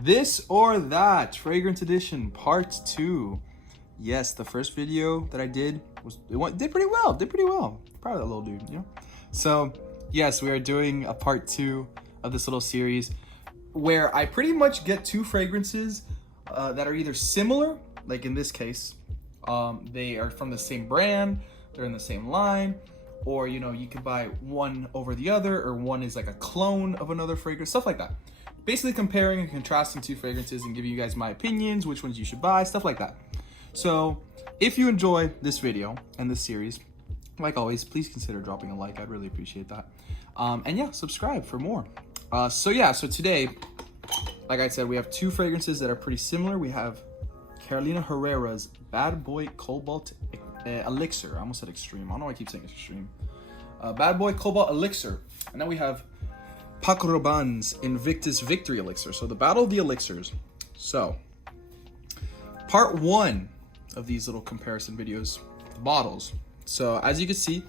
This or That Fragrance Edition Part 2. Yes, the first video that I did did pretty well. Proud of that little dude, you know? So, yes, we are doing a part 2 of this little series where I pretty much get two fragrances that are either similar, like in this case, they are from the same brand, they're in the same line, or you know, you could buy one over the other, or one is like a clone of another fragrance, stuff like that. Basically comparing and contrasting two fragrances and giving you guys my opinions, which ones you should buy, stuff like that. So if you enjoy this video and this series, like always, please consider dropping a like. I'd really appreciate that. And yeah, subscribe for more. So today, like I said, we have two fragrances that are pretty similar. We have Carolina Herrera's Bad Boy Cobalt Elixir. I almost said extreme. I don't know why I keep saying extreme. Bad Boy Cobalt Elixir. And then we have Paco Rabanne's Invictus Victory Elixir. So the Battle of the Elixirs. So, part 1 of these little comparison videos, bottles. So as you can see,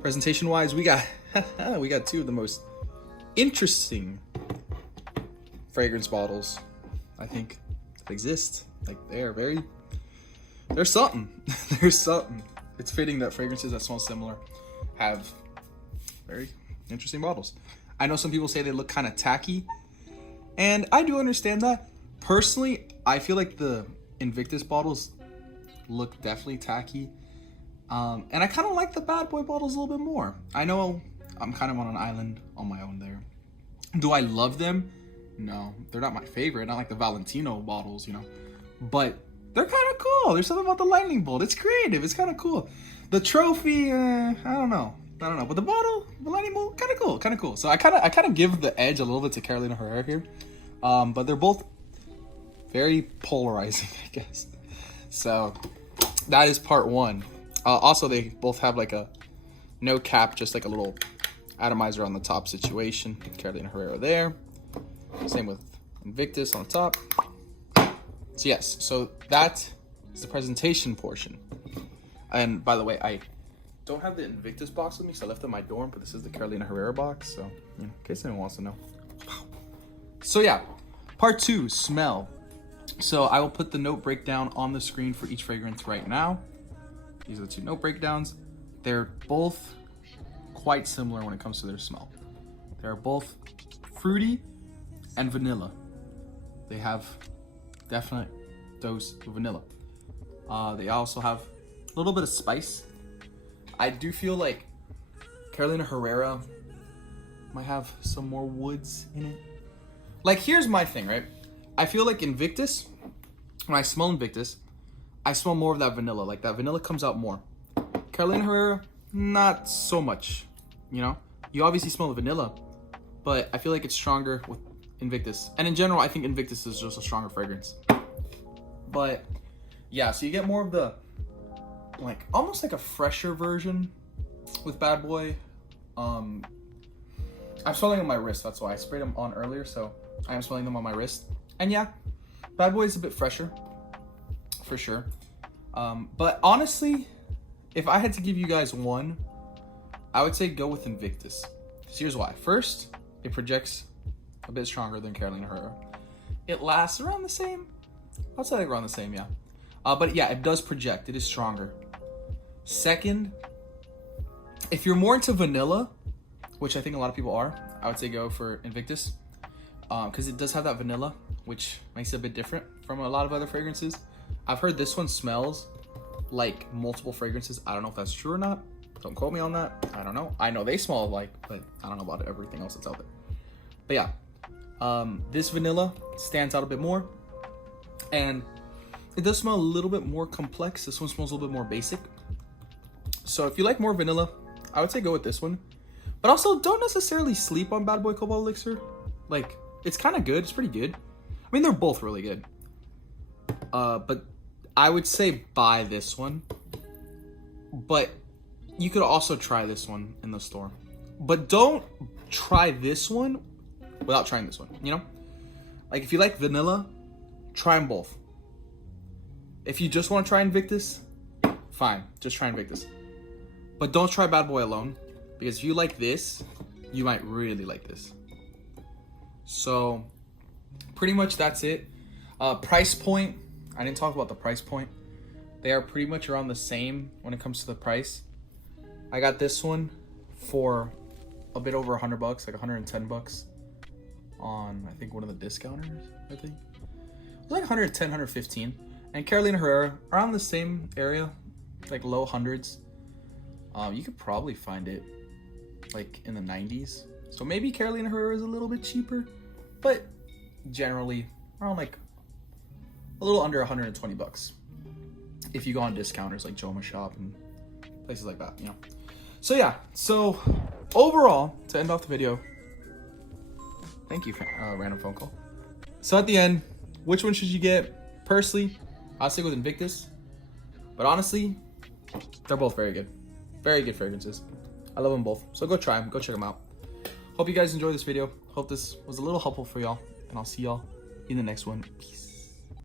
presentation wise, we got two of the most interesting fragrance bottles I think that exist. Like there's something. There's something. It's fitting that fragrances that smell similar have very interesting bottles. I know some people say they look kind of tacky, and I do understand that. Personally, I feel like the Invictus bottles look definitely tacky. And I kind of like the Bad Boy bottles a little bit more. I know I'm kind of on an island on my own there. Do I love them? No, they're not my favorite. Not like the Valentino bottles, you know. But they're kind of cool. There's something about the lightning bolt. It's creative. It's kind of cool. The trophy, I don't know. But the bottle, the lightning bolt, kind of cool. So I kind of give the edge a little bit to Carolina Herrera here. But they're both very polarizing, I guess. So that is part 1. Also, they both have like a no cap, just like a little atomizer on the top situation. Carolina Herrera there. Same with Invictus on the top. So yes, so that is the presentation portion. And by the way, I don't have the Invictus box with me, so I left it in my dorm, but this is the Carolina Herrera box, so in case anyone wants to know. So yeah, part 2, smell. So I will put the note breakdown on the screen for each fragrance right now. These are the 2 note breakdowns. They're both quite similar when it comes to their smell. They're both fruity and vanilla. They have definite dose of vanilla. They also have a little bit of spice. I do feel like Carolina Herrera might have some more woods in it. Like, here's my thing, right? I feel like Invictus, when I smell Invictus, I smell more of that vanilla. Like, that vanilla comes out more. Carolina Herrera, not so much, you know? You obviously smell the vanilla, but I feel like it's stronger with Invictus. And in general, I think Invictus is just a stronger fragrance. But, yeah, so you get more of the, like, almost like a fresher version with Bad Boy. I'm smelling on my wrist, that's why. I sprayed them on earlier, so I am smelling them on my wrist. And yeah, Bad Boy is a bit fresher, for sure. But honestly, if I had to give you guys one, I would say go with Invictus. So here's why. First, it projects a bit stronger than Carolina Herrera. It lasts around the same. I'll say like around the same, yeah. But yeah, it does project. It is stronger. Second, if you're more into vanilla, which I think a lot of people are, I would say go for Invictus. Because it does have that vanilla, which makes it a bit different from a lot of other fragrances. I've heard this one smells like multiple fragrances. I don't know if that's true or not. Don't quote me on that. I don't know. I know they smell alike, but I don't know about everything else that's out there. But yeah, this vanilla stands out a bit more. And it does smell a little bit more complex. This one smells a little bit more basic. So if you like more vanilla, I would say go with this one. But also, don't necessarily sleep on Bad Boy Cobalt Elixir. Like, it's kind of good. It's pretty good. I mean, they're both really good. But I would say buy this one. But you could also try this one in the store. But don't try this one without trying this one, you know? Like, if you like vanilla, try them both. If you just want to try Invictus, fine. Just try Invictus. But don't try Bad Boy alone. Because if you like this, you might really like this. So pretty much that's it. Price point, I didn't talk about the price point. They are pretty much around the same when it comes to the price. I got this one for a bit over $100, like 110 bucks on, I think, one of the discounters, I think. It was like 110, 115. And Carolina Herrera, around the same area, like low hundreds. You could probably find it like in the 90s. So maybe Carolina Herrera is a little bit cheaper, but generally around like a little under 120 bucks. If you go on discounters like Joma Shop and places like that, you know. So yeah, so overall, to end off the video, thank you for random phone call. So at the end, which one should you get? Personally, I'll stick with Invictus. But honestly, they're both very good. Very good fragrances. I love them both. So go try them. Go check them out. Hope you guys enjoyed this video. Hope this was a little helpful for y'all. And I'll see y'all in the next one. Peace.